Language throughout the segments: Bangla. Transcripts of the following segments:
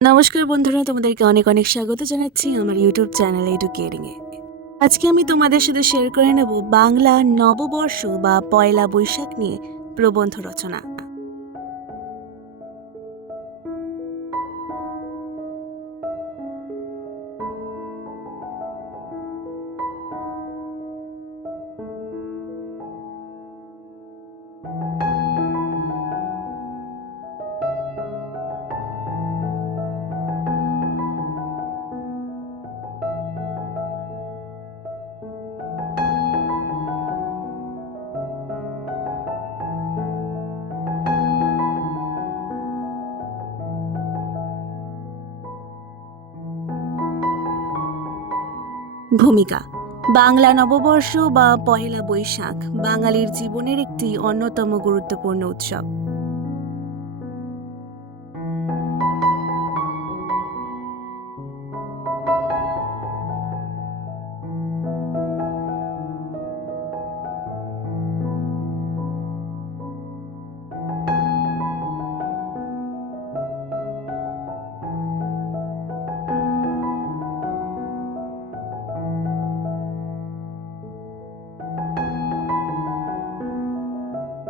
নমস্কার বন্ধুরা, তোমাদেরকে অনেক অনেক স্বাগত জানাচ্ছি আমার ইউটিউব চ্যানেল এডুকেয়ারিং এ। আজকে আমি তোমাদের সাথে শেয়ার করে নেব বাংলা নববর্ষ বা পয়লা বৈশাখ নিয়ে প্রবন্ধ রচনা। ভূমিকা: বাংলা নববর্ষ বা পয়লা বৈশাখ বাঙালির জীবনের একটি অন্যতম গুরুত্বপূর্ণ উৎসব।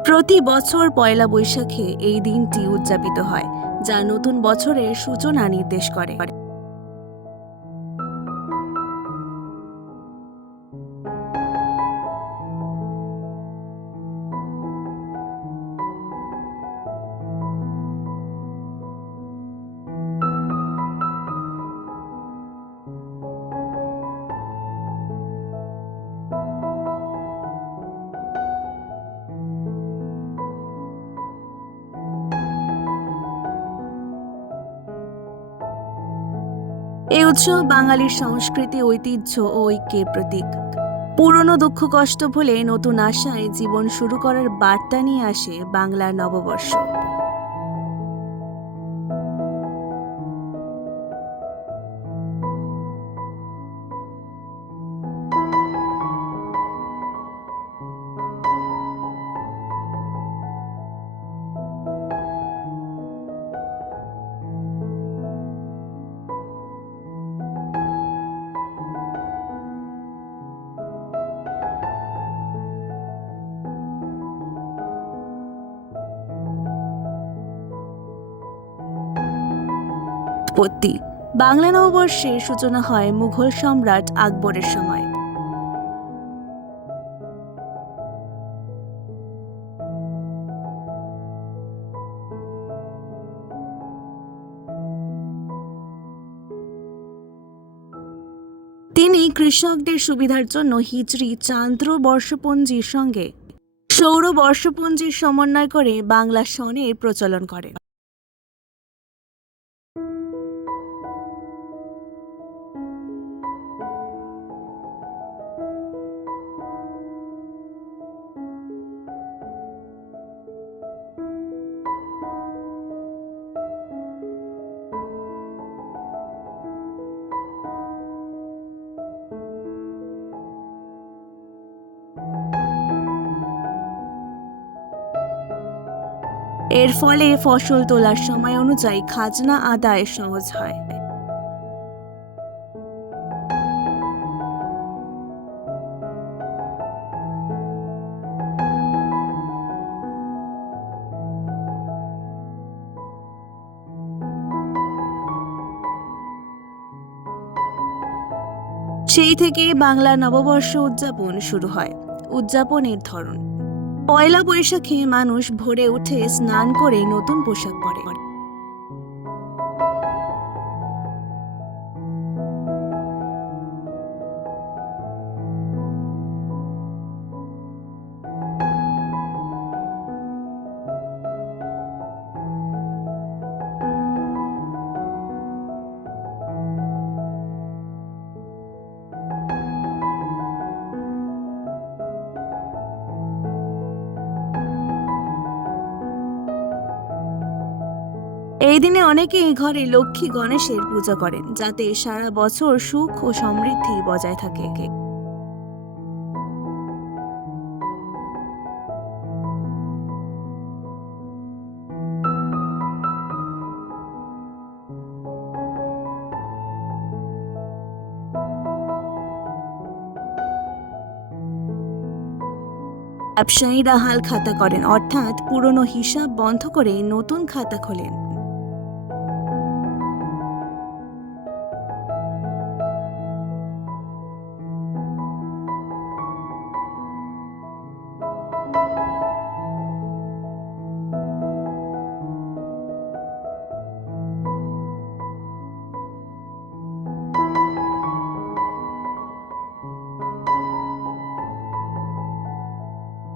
প্রতি বছর পয়লা বৈশাখে এই দিনটি উদযাপিত হয়, যা নতুন বছরের সূচনা নির্দেশ করে। এই উৎসব বাঙালির সংস্কৃতি, ঐতিহ্য ও ঐক্যের প্রতীক। পুরনো দুঃখ কষ্ট ভুলে নতুন আশায় জীবন শুরু করার বার্তা নিয়ে আসে বাংলার নববর্ষ। উৎপত্তি: বাংলা নববর্ষের সূচনা হয় মুঘল সম্রাট আকবরের সময়। তিনি কৃষকদের সুবিধার জন্য হিজরি চান্দ্র বর্ষপঞ্জির সঙ্গে সৌর বর্ষপঞ্জির সমন্বয় করে বাংলা সনের প্রচলন করেন। এর ফলে ফসল তোলার সময় অনুযায়ী খাজনা আদায় সহজ হয়। সেই থেকে বাংলা নববর্ষ উদযাপন শুরু হয়। উদযাপনের ধরন: পয়লা বৈশাখে মানুষ ভোরে উঠে স্নান করে নতুন পোশাক পরে। এই দিনে অনেকেই ঘরে লক্ষ্মী গণেশের পূজা করেন, যাতে সারা বছর সুখ ও সমৃদ্ধি বজায় থাকে। ব্যবসায়ীরা হাল খাতা করেন, অর্থাৎ পুরনো হিসাব বন্ধ করে নতুন খাতা খোলেন।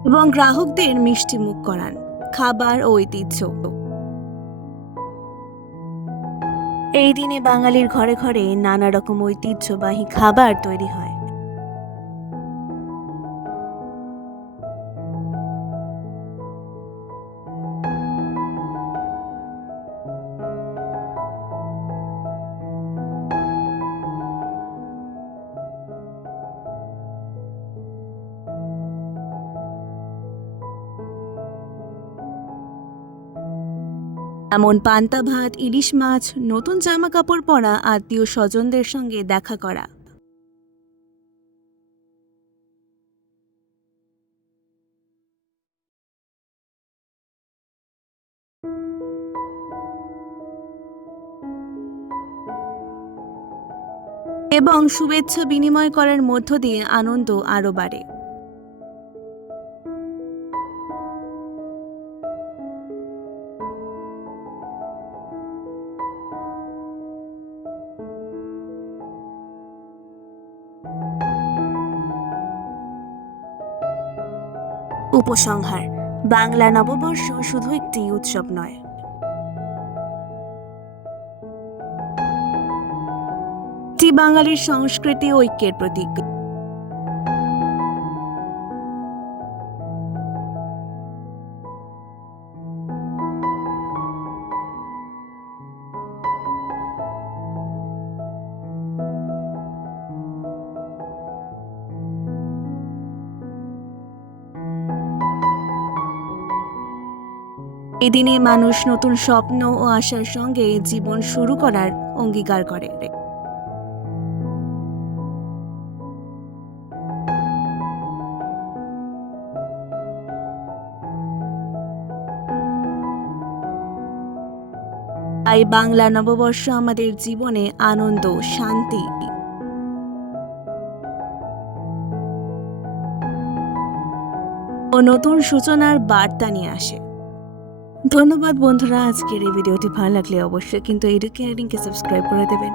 এবং গ্রাহকদের মিষ্টি মুখ করান। খাবার ও ঐতিহ্য। এই দিনে বাঙালির ঘরে ঘরে নানা রকম ঐতিহ্যবাহী খাবার তৈরি হয়। এমন পান্তা ভাত, ইলিশ মাছ, নতুন জামা কাপড় পরা, আত্মীয় স্বজনদের সঙ্গে দেখা করা। এবং শুভেচ্ছা বিনিময় করার মধ্য দিয়ে আনন্দ আরো বাড়ে। উপসংহার: বাংলা নববর্ষ শুধু একটি উৎসব নয়, এটি বাঙালির সংস্কৃতি ও ঐক্যের প্রতীক। এই দিনে মানুষ নতুন স্বপ্ন ও আশার সঙ্গে জীবন শুরু করার অঙ্গীকার করে। তাই বাংলা নববর্ষ আমাদের জীবনে আনন্দ, শান্তি ও নতুন সূচনার বার্তা নিয়ে আসে। ধন্যবাদ বন্ধুরা, আজকের এই ভিডিওটি ভালো লাগলে অবশ্যই কিন্তু এডুকেয়ারিংকে সাবস্ক্রাইব করে দেবেন।